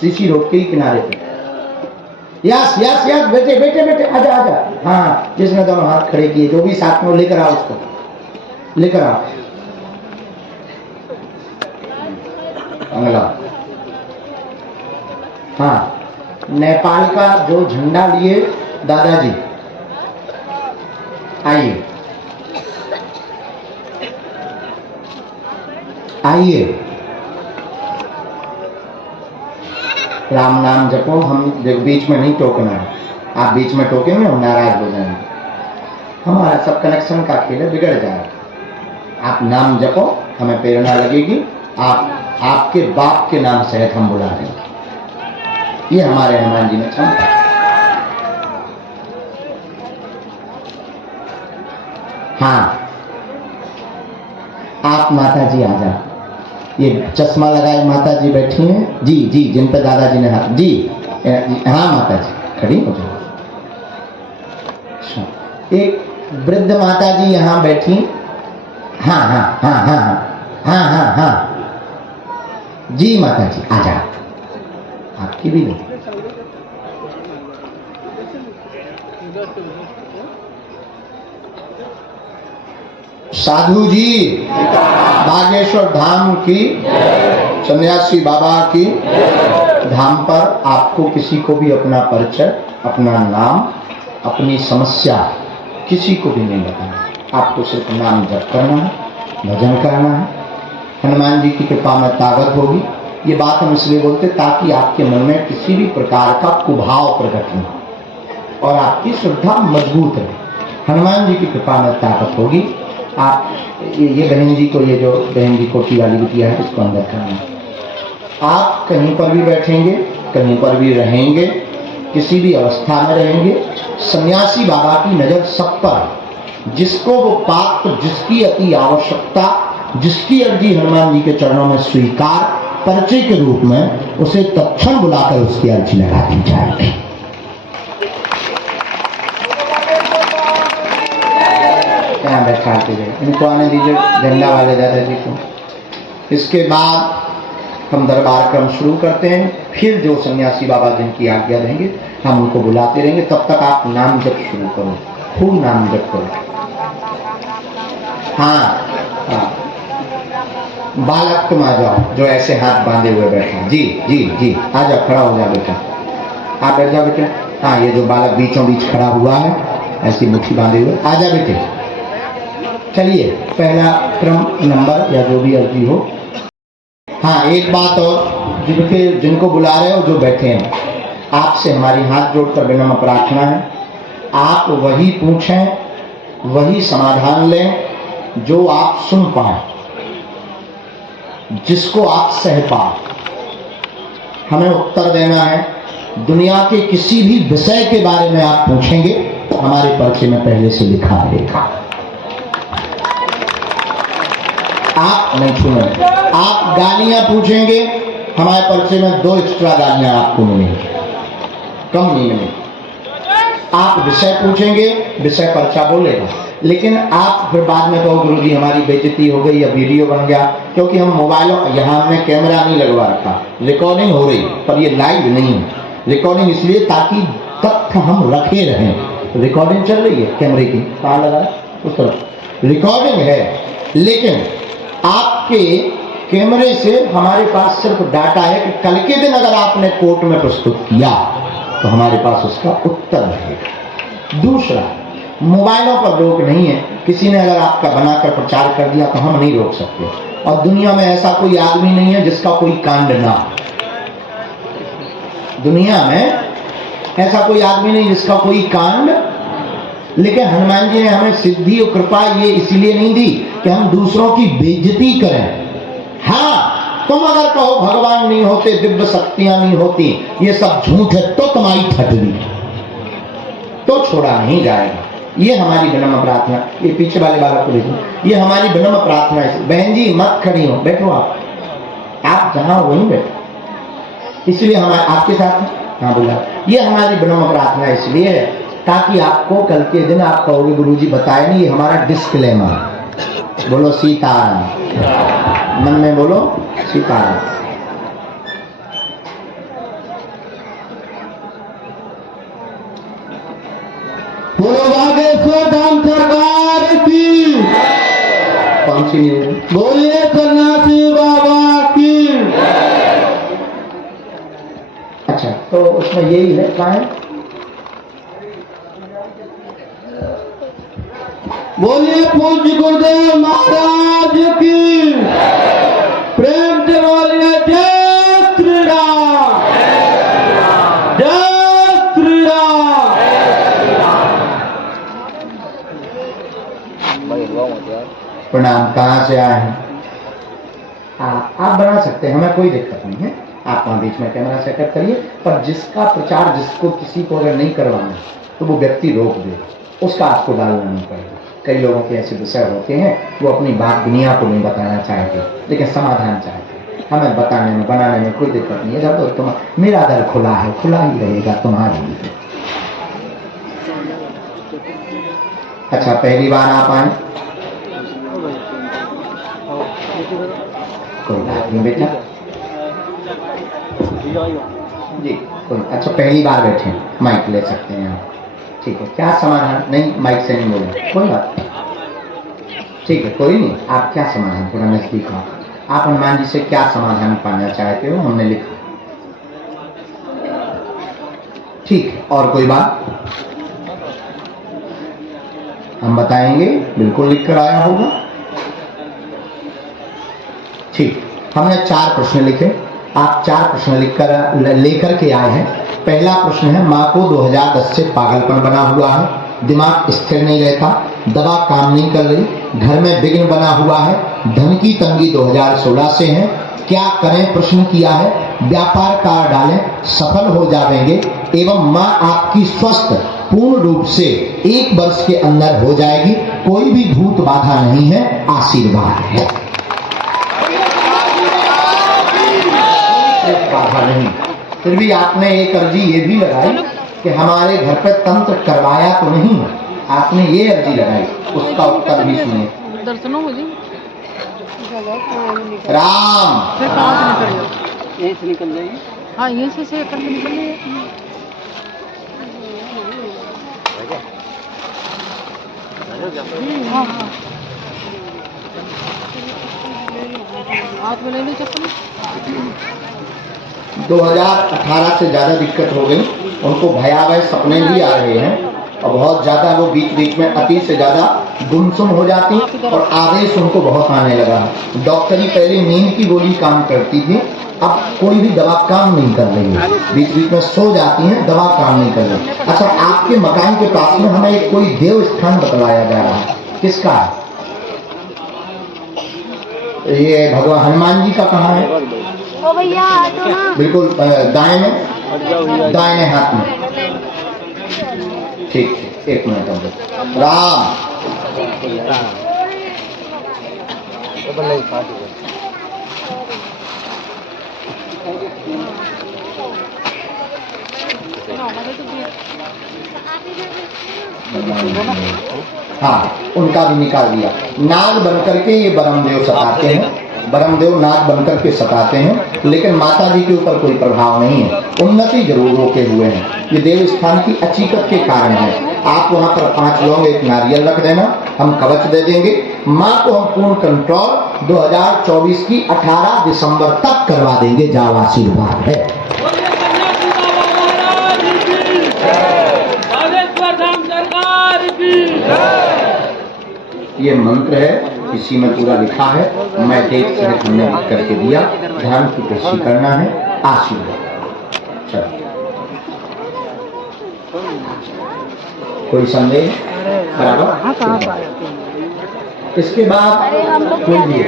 सीसी रोड के ही किनारे पे यस यस यस बेटे बेटे बेटे आजा आजा हाँ जिसने दोनों हाथ खड़े किए जो भी साथ में लेकर आओ उसको लेकर आओ। अगला हाँ नेपाल का जो झंडा लिए दादाजी आइए आइए। राम नाम जपो हम बीच में नहीं टोकना है आप बीच में टोकेंगे हम नाराज हो जाएंगे। हमारा सब कनेक्शन का खेल है बिगड़ जाएगा। आप नाम जपो हमें प्रेरणा लगेगी आपके बाप के नाम सहित हम बुला देंगे। ये हमारे हनुमान जी में क्षमता। हाँ आप माता जी आ जाओ। ये चश्मा लगाए माता जी बैठी हैं जी जी जिन पे दादाजी ने हाथ जी हाँ माता जी खड़ी हो जाओ। एक वृद्ध माता जी यहाँ बैठी हाँ हाँ हाँ हाँ हाँ हाँ हाँ जी माता जी आ जाओ आपकी भी नहीं। साधु जी बागेश्वर धाम की सन्यासी बाबा की धाम पर आपको किसी को भी अपना परिचय अपना नाम अपनी समस्या किसी को भी नहीं बताना। आपको सिर्फ नाम जप करना है भजन करना है। हनुमान जी की कृपा में ताकत होगी। ये बात हम इसलिए बोलते ताकि आपके मन में किसी भी प्रकार का कुभाव प्रकट न हो और आपकी श्रद्धा मजबूत रहे। हनुमान जी की कृपा में ताकत होगी। आप ये बहन जी को ये जो बहन जी कोटी वाली बिटिया है इसको अंदर करना है। आप कहीं पर भी बैठेंगे कहीं पर भी रहेंगे किसी भी अवस्था में रहेंगे सन्यासी बाबा की नजर सब पर। जिसको वो पात्र जिसकी अति आवश्यकता जिसकी अर्जी हनुमान जी के चरणों में स्वीकार परिचय के रूप में उसे तत्क्षण बुलाकर उसकी अर्जी लगा दी जाए। यहाँ बैठा के इनको आने दीजिए झंडा वाले दादाजी को। इसके बाद हम दरबार क्रम शुरू करते हैं। फिर जो सन्यासी बाबा जिनकी आज्ञा देंगे हम उनको बुलाते रहेंगे। तब तक आप नाम जप शुरू करो खूब नाम जप करो। हाँ हाँ बालक तुम आ जाओ जो ऐसे हाथ बांधे हुए बैठे जी जी जी आ जाओ खड़ा हो जाओ बेटा। आप बैठ जाओ बेटे। हाँ ये जो बालक बीचों बीच खड़ा हुआ है ऐसी मुट्ठी बांधे हुए आ जा बेटे। चलिए पहला क्रम नंबर या जो भी अर्जी हो। हाँ एक बात और जिनको बुला रहे हो जो बैठे हैं आपसे हमारी हाथ जोड़कर विनम्र प्रार्थना है, आप वही पूछें, वही समाधान लें जो आप सुन पाए, जिसको आप सह पाए। हमें उत्तर देना है। दुनिया के किसी भी विषय के बारे में आप पूछेंगे, हमारे पर्चे में पहले से लिखा रहेगा। आप नहीं सुनेंगे। आप गालियां पूछेंगे, हमारे पर्चे में 2 एक्स्ट्रा गालियां आपको मिलेंगी, कम नहीं मिलेंगी। आप विषय पूछेंगे, विषय पर्चा बोलेगा, लेकिन आप फिर बाद में कहो गुरुजी हमारी बेइज्जती हो गई या वीडियो बन गया, क्योंकि हम मोबाइलों, यहाँ हमने कैमरा नहीं लगवा रखा, रिकॉर्डिंग हो रही, पर ये लाइव नहीं है। रिकॉर्डिंग इसलिए ताकि तथ्य हम रखे रहें। रिकॉर्डिंग चल रही है कैमरे की, कहाँ लगा है? उस तरफ रिकॉर्डिंग है, लेकिन आपके कैमरे से हमारे पास सिर्फ डाटा है कि कल के दिन अगर आपने कोर्ट में प्रस्तुत किया तो हमारे पास उसका उत्तर रहेगा। दूसरा, मोबाइलों पर रोक नहीं है। किसी ने अगर आपका बनाकर प्रचार कर दिया तो हम नहीं रोक सकते, और दुनिया में ऐसा कोई आदमी नहीं है जिसका कोई कांड ना हो। दुनिया में ऐसा कोई आदमी नहीं जिसका कोई कांड, लेकिन हनुमान जी ने हमें सिद्धि और कृपा ये इसलिए नहीं दी कि हम दूसरों की बेइज्जती करें। हाँ, तुम अगर कहो भगवान नहीं होते, दिव्य शक्तियां नहीं होती, ये सब झूठ है, तो तुम्हारी ठटली तो छोड़ा नहीं जाएगा। ये हमारी विनम्र प्रार्थना। ये पीछे वाले बालों को देखो, ये हमारी विनम्र प्रार्थना है। बहन जी मत खड़ी हो, बैठो आप जहां वहीं बैठो, इसलिए हमारे आपके साथ। हाँ बोला, ये हमारी विनम्र प्रार्थना इसलिए है ताकि आपको कल के दिन आप कहोगे गुरुजी बताए नहीं, ये हमारा डिस्क्लेमर। बोलो सीताराम, मन में बोलो सीताराम। बोलो बागेश्वर धाम सरकार की। कौन सी न्यूज? बोलिए सन्यासी बाबा की। अच्छा, तो उसमें यही है, कहाँ है? बोलिए पूज्य गुरुदेव महाराज की। प्रेम से बोलिए जय श्री राम, जय श्री राम। प्रणाम। कहाँ से आए हैं? आप बना सकते हैं, हमें कोई दिक्कत नहीं है। आप वहाँ बीच में कैमरा सेटअप करिए, पर जिसका प्रचार जिसको किसी को अगर नहीं करवाना तो वो व्यक्ति रोक दे, उसका आपको डालना नहीं पड़ेगा। कई लोगों के ऐसे विषय होते हैं, वो अपनी बात दुनिया को नहीं बताना चाहते, लेकिन समाधान चाहते हैं। हमें बताने में बनाने में कोई दिक्कत नहीं है। जब तुम, मेरा दर खुला है, खुला ही रहेगा तुम्हारे लिए। अच्छा, पहली बार आप आए? कोई बात नहीं बेटा जी, कोई। अच्छा, पहली बार बैठे, माइक ले सकते हैं आप, ठीक है। क्या समाधान? नहीं, माइक से नहीं बोले, कोई बात, ठीक है, कोई नहीं। आप क्या समाधान, थोड़ा नजदीक हो आप, हनुमान जी से क्या समाधान पाना चाहते हो? हमने लिखा, ठीक है। और कोई बात हम बताएंगे, बिल्कुल लिख कर आया होगा, ठीक। हमने 4 प्रश्न लिखे, आप 4 प्रश्न लेकर के आए हैं। पहला प्रश्न है, माँ को 2010 से पागलपन बना हुआ है, दिमाग स्थिर नहीं रहता, दवा काम नहीं कर रही, घर में विघ्न बना हुआ है, धन की तंगी 2016 से है, क्या करें? प्रश्न किया है। व्यापार कार डालें, सफल हो जाएंगे, एवं माँ आपकी स्वस्थ पूर्ण रूप से 1 वर्ष के अंदर हो जाएगी, कोई भी भूत बाधा नहीं है, आशीर्वाद है, बाधा नहीं। फिर भी आपने एक अर्जी ये भी लगाई कि हमारे घर पे तंत्र करवाया तो नहीं, आपने ये अर्जी लगाई, उसका उत्तर भी सुनिए। दर्शनों हो जी राम फिर कहाँ से निकल यहीं से निकल जाइए। हाँ, यहीं से करके निकलिए। हाँ हाँ, हाथ में ले ली चप्पल। 2018 से ज़्यादा दिक्कत हो गई, उनको भयावह सपने भी आ रहे हैं, और बहुत ज़्यादा वो बीच बीच में अति से ज़्यादा गुमसुम हो जाती, और आदेश उनको बहुत आने लगा। डॉक्टरी पहले नींद की गोली काम करती थी, अब कोई भी दवा काम नहीं कर रही है, बीच बीच में सो जाती हैं, दवा काम नहीं कर रही। अच्छा, आपके मकान के पास में हमें एक कोई देव स्थान बतलाया जा रहा है, किसका है? ये भगवान हनुमान जी का कहाँ है? ओ भैया तो ना बिल्कुल दाएं में, दाहिने हाथ में। ठीक, एक मिनट हम राम। हाँ, उनका भी निकाल दिया। नाग बनकर के ये ब्रह्मदेव सताते हैं, ब्रह्मदेव नाग बनकर के सताते हैं, लेकिन माता जी के ऊपर कोई प्रभाव नहीं है, उन्नति जरूर रोके हुए हैं। ये देव स्थान की अचीकत के कारण है। आप वहाँ पर 5 लोग एक नारियल रख देना, हम कवच दे देंगे। माँ को हम पूर्ण कंट्रोल 2024 की 18 दिसंबर तक करवा देंगे। जाओ, आशीर्वाद है। ये मंत्र है, इसी में पूरा लिखा है, मैं डेट सहित हमने लिख करके दिया। ध्यान की कृषि करना है, आशीर्वाद। चलो, कोई संदेह? बराबर। इसके बाद कोई भी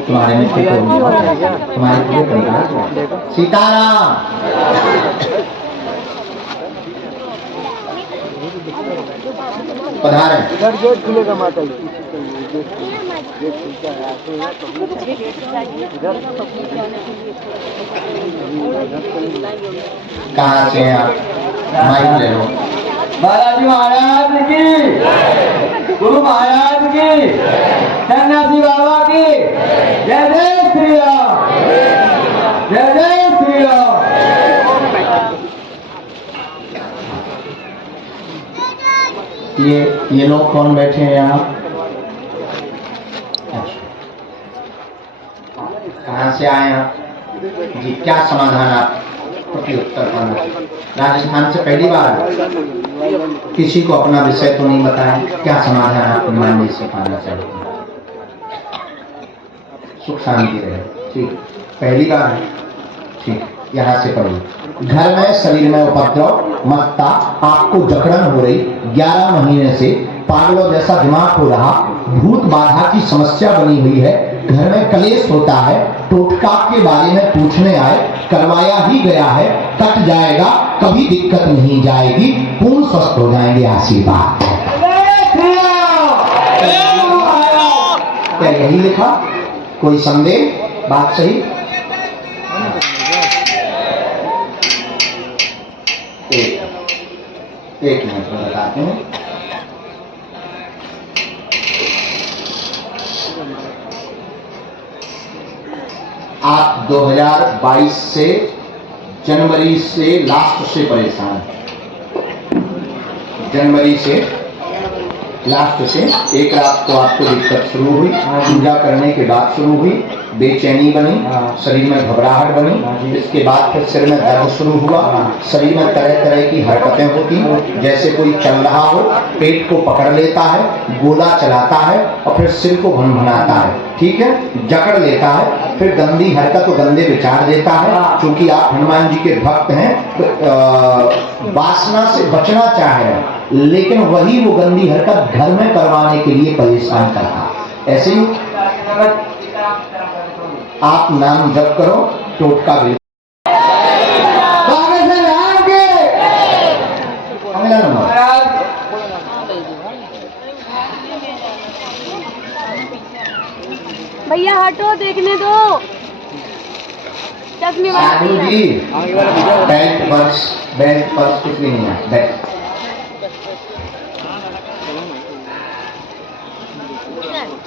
तुम्हारे मित्र को तुम्हारे पूरे परिवार को सीताराम। पधारे। गेट खुलेगा माता जी। कहाँ से हैं आप? माइक ले लो। बालाजी महाराज की, गुरु महाराज की, सन्यासी बाबा की, जय जय श्री राम, जय जय श्री राम। ये लोग कौन बैठे हैं यहाँ? कहाँ से आए आप जी? क्या समाधान आप उत्तर पाना? राजस्थान से पहली बार? किसी को अपना विषय तो नहीं बताया, क्या समाधान आप हनुमान जी से पाना चाहिए? सुख शांति रहे। ठीक, पहली बार है। ठीक, यहाँ से पढ़िए। घर में शरीर में उपद्रव, मत्ता, आपको जकड़न हो रही, 11 महीने से पागलों जैसा दिमाग हो रहा, भूत बाधा की समस्या बनी हुई है, घर में कलेश होता है, टोटका के बारे में पूछने आए, करवाया ही गया है, कट जाएगा, कभी दिक्कत नहीं जाएगी, पूर्ण स्वस्थ हो जाएंगे। आशीर्वाद। क्या यही लिखा? कोई संदेह? बात सही? एक मिनट में बताते हैं। आप 2022 से जनवरी से लास्ट से परेशान, जनवरी से लास्ट से एक रात को आपको दिक्कत शुरू हुई, पूजा करने के बाद शुरू हुई, बेचैनी बनी, शरीर में घबराहट बनी, इसके बाद फिर सिर में दर्द शुरू हुआ, शरीर में तरह तरह की हरकतें होती, जैसे कोई चल रहा हो, पेट को पकड़ लेता है, गोला चलाता है और फिर सिर को भनभनाता है। ठीक है, जकड़ लेता है, फिर गंदी हरकत और गंदे विचार देता है। क्योंकि आप हनुमान जी के भक्त हैं, तो वासना से बचना चाह रहे हैं, लेकिन वही वो गंदी हरकत घर में करवाने के लिए परेशान करता। ऐसे ही आप नाम जप करो, टोटका भी। अगला नंबर। भैया हटो, देखने दो। चश्मे साधु जी, बेल्ट पर्स कुछ भी नहीं है, बेल्ट।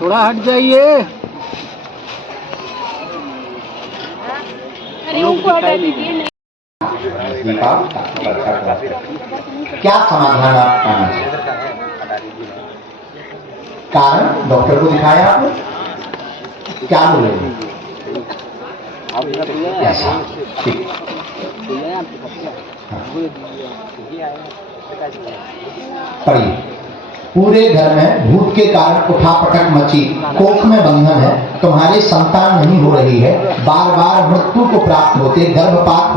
थोड़ा हट जाइए। अरे उनको हटा दीजिए। क्या समाधान आप पाना चाहिए? कारण डॉक्टर को दिखाया आपने, क्या बोलेंगे? ऐसा ठीक। पढ़िए। पूरे घर में भूत के कारण उठापटक मची, कोख में बंधन है, तुम्हारी संतान नहीं हो रही है, बार बार मृत्यु को प्राप्त होते, गर्भपात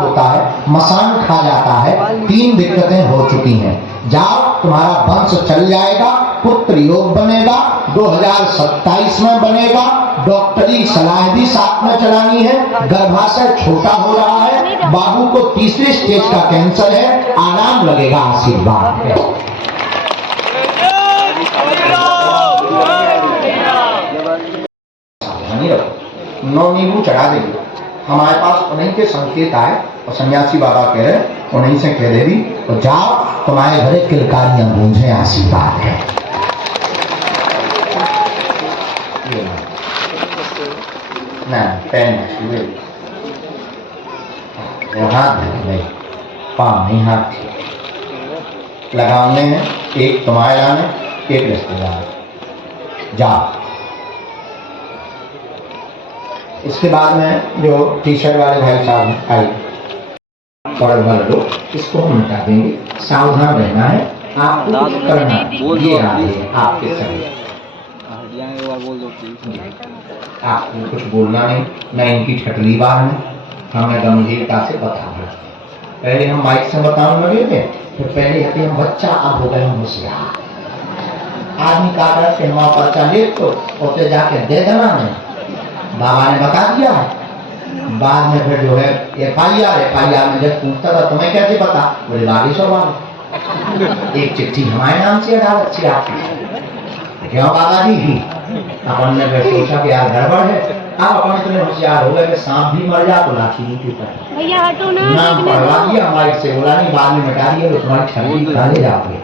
होता है, मसान खा जाता है, 3 दिक्कतें हो चुकी हैं। जाओ, तुम्हारा वंश चल जाएगा, पुत्र योग बनेगा, 2027 में बनेगा। डॉक्टरी सलाह भी साथ में चलानी है। गर्भाशय छोटा हो रहा है, बाबू को 3रे स्टेज का कैंसर है, आराम लगेगा, आशीर्वाद है। सावधानी रखो, 9 नींबू चढ़ा देंगे। हमारे पास उन्हीं के संकेत आए और सन्यासी बाबा कह रहे उन्हीं से कह देवी, तो जाओ, तुम्हारे घरे किलकारियां गूंजे, आशीर्वाद है। ना पैन हाथ नहीं, पाँव नहीं, हाथ ठीक लगाने हैं, एक तुम्हारे लाने, एक रिश्तेदार। जाओ। इसके बाद में जो टी-शर्ट वाले भाई साहब आए और भर लो, इसको हम मिटा देंगे। सावधान रहना है, आपको कुछ करना ये आपके सभी, आपको कुछ बोलना नहीं, मैं इनकी छटली बार में हमें गंभीरता से बता रहे। पहले हम माइक से बताने लगे थे, तो पहले कहते हम बच्चा, अब हो गए होशियार। आदमी काट रहे थे, हमारा बच्चा ले तो उसे जाके दे देना नहीं, बाबा ने बता दिया है। बाद में फिर जो है FIR में जब पूछता था तुम्हें कैसे पता, बोले बागी सवाल, एक चिट्ठी हमारे नाम से अदालत से आती, क्यों बाबा जी? अपन ने फिर सोचा कि यार गड़बड़ है। अब अपन इतने होशियार हो गए कि सांप भी मर जा तो लाठी नहीं टूटा। भैया हटो ना, नाम पढ़वा दिया, माइक से बोला नहीं, बाद में मिटा दिया, तो तुम्हारी छवि खा ले जाओगे।